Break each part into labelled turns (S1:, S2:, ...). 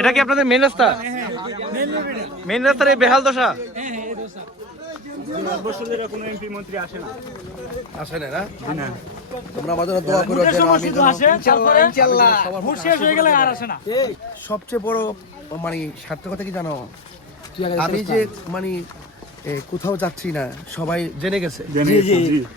S1: এটা কি আপনাদের মেন রাস্তা? মেন রাস্তার এই বেহাল দশা?
S2: বসুন্ধরা কোনো এমপি মন্ত্রী আসে না।
S3: আসে না না? তোমরা আমাদের দোয়া করো যেন আমি যেন
S2: আসে তারপরে ভোট শেষ হয়ে গেলে আর আসে না।
S3: সবচেয়ে বড় মানে সার্থকতা কি জানো? আমি যে মানে কোথাও যাচ্ছি না সবাই জেনে গেছে।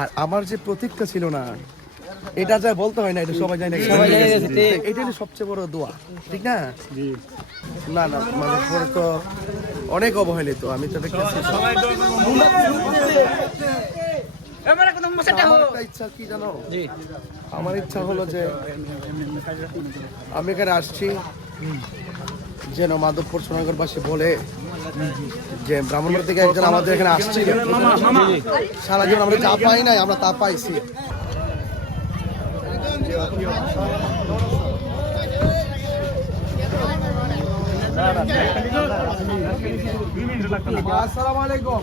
S3: আর আমার যে প্রতীকটা ছিল না এটা যা বলতে হয় না এটা সবাই জানে সবাই জেনে এটা হলো সবচেয়ে বড় দোয়া ঠিক না? না না মানে পরে তো অনেক অবহেলিত আমি তো ইচ্ছা কি জানো? আমার ইচ্ছা হলো যে আমি এখানে আসছি যেন মাধবপুর সোনাগরবাসী বলে যে ব্রাহ্মণবাড়ি থেকে একজন আমাদের এখানে আসছে সারা জীবন আমরা যা পাই নাই আমরা তা পাইছি। আসসালামু আলাইকুম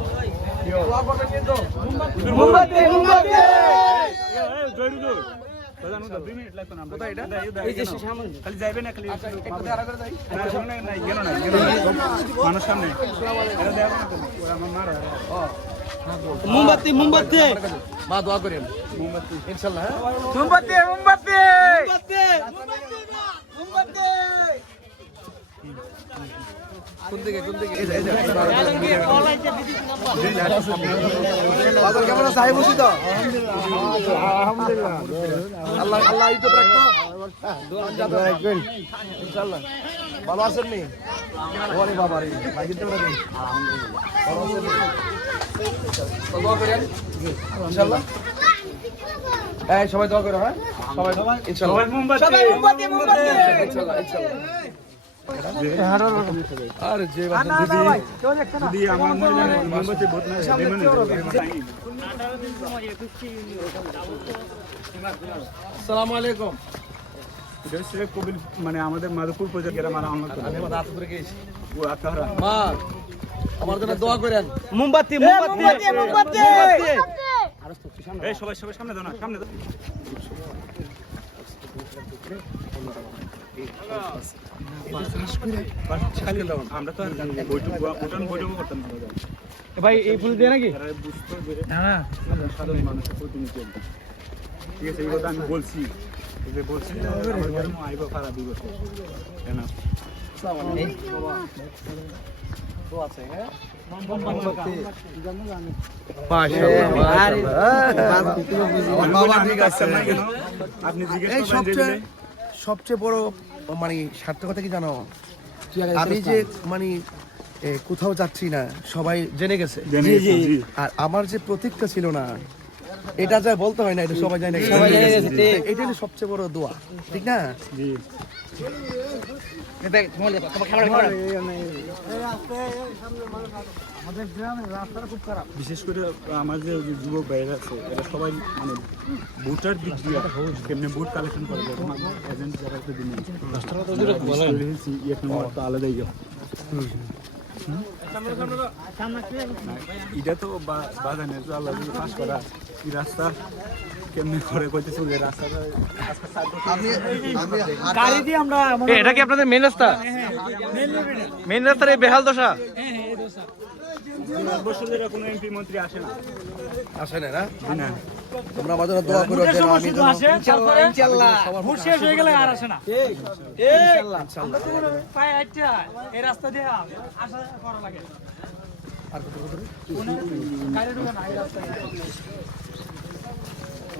S4: মোমবাতি মোমবাতি।
S3: মা দোয়া করেন ইনশাল্লাহ হ্যাঁ?
S1: মোমবাতি মোমবাতি।
S3: বাদল কেমন আছে আই তো আলহামদুলিল্লাহ। আল্লাহ আল্লাহ রাখতো ইনশাআল্লাহ ভালো আছেন নি ওরে বাবা রে ভাই কিন্তু রাখেন ভালো আছেন ইনশাআল্লাহ। এই সবাই দোয়া করো হ্যাঁ? সবাই ইনশাআল্লাহ
S2: মোমবাতি
S3: ইনশাআল্লাহ ইনশাআল্লাহ আরে যে বাবা
S2: যদি আমার মনে হয় মোমবাতি ভোট না
S3: আসসালামু আলাইকুম।
S2: কবিল মানে আমাদের মাধবপুর প্রজেক্ট গ্রাম আর আমার
S3: জন্য দোয়া করেন।
S4: মোমবাতি! মোমবাতি মোমবাতি!
S2: এই সবাই সবাই সামনে দাও না সামনে দাও। আমরা তো না
S1: ভাই এই ফুল দিয়ে নাকি?
S2: বুঝতে সাধারণ মানুষের প্রতিনিধি ঠিক আছে এই কথা আমি বলছি। এই বলছি আমার গ্রামে আইবো খারা দুই বছর কেন?
S3: বাবা ঠিক আছে
S2: না কেন আপনি জিজ্ঞেস
S3: এই
S2: করবেন যে
S3: সবচেয়ে সবচেয়ে বড় মানে সার্থকতা কি জানো? আমি যে মানে কোথাও যাচ্ছি না সবাই জেনে গেছে। আর আমার যে প্রতীকটা ছিল না এটা যা বলতে হয় না এটা সবাই জানে
S4: সবাই জেনে।
S3: এটা হলো সবচেয়ে বড় দোয়া ঠিক না?
S2: জি। বিশেষ করে আমার যে যুবক ভাইয়েরা আছে এরা সবাই মানে ভোটার দিক দিয়ে কেমনি ভোট কালেকশন করে এজেন্ট যারা তো দিন। তো আলাদাই গেল। এটা তো বাজানে তো আল্লাহ যদি পাশ করা কি রাস্তা কেমনি করে কইতেছে যে রাস্তাটা
S3: আমি আমি
S2: গাড়ি দিয়ে আমরা
S1: এটা কি আপনাদের মেন রাস্তা? মেন রাস্তার এই বেহাল দশা?
S2: বসুন্ধরা কোনো এমপি মন্ত্রী আসে না।
S3: আসে না না?
S2: না।
S3: তোমরা আমাদের দোয়া করো যেন আমি যেন
S2: আসে ভোট শেষ হয়ে গেলে আর আসে না। পায়ে এই রাস্তা দিয়ে আসা করা লাগে। গাড়ি ঢুকে না এই রাস্তা।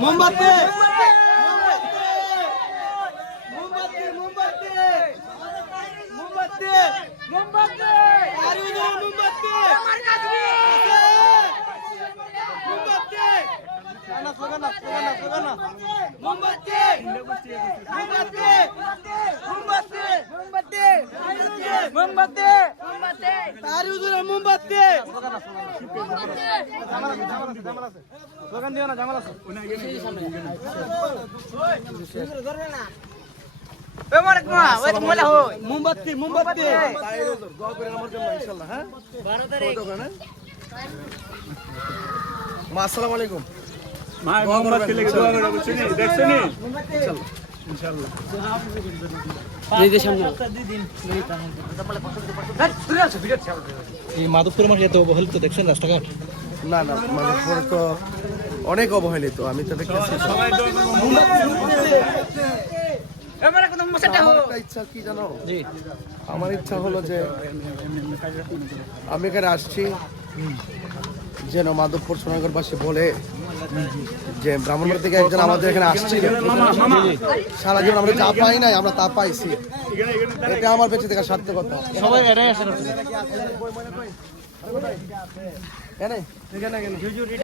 S4: মোমবাতি মোমবাতি মোমবাতি মোমবাতি মোমবাতি। তার হুজুরে মোমবাতি। মোমবাতি মোমবাতি
S3: দোয়া করেন আমার জন্য ইনশাআল্লাহ ফটো করেন? মা আসসালামু আলাইকুম।
S2: মা মোমবাতি লেগে দোয়া করে বুঝছেন দেখছেন? ইনশাআল্লাহ
S1: এই মাধবপুর মাঠে এত অবহেলিত দেখছেন রাস্তাঘাট?
S3: না না মানে পরে তো অনেক অবহেলিত আমি তো ইচ্ছা কি জানো?
S1: জি।
S3: আমার ইচ্ছা হলো যে আমি এখানে আসছি যেন মাধবপুর সোনাগরবাসী বলে যে ব্রাহ্মণবাড়ি থেকে একজন আমাদের এখানে আসছিল। সারা জীবন আমরা চা পাই নাই আমরা তা পাইছি। এটা আমার বেঁচে থাকার সার্থকতা।
S1: সবাই এটাই আসেন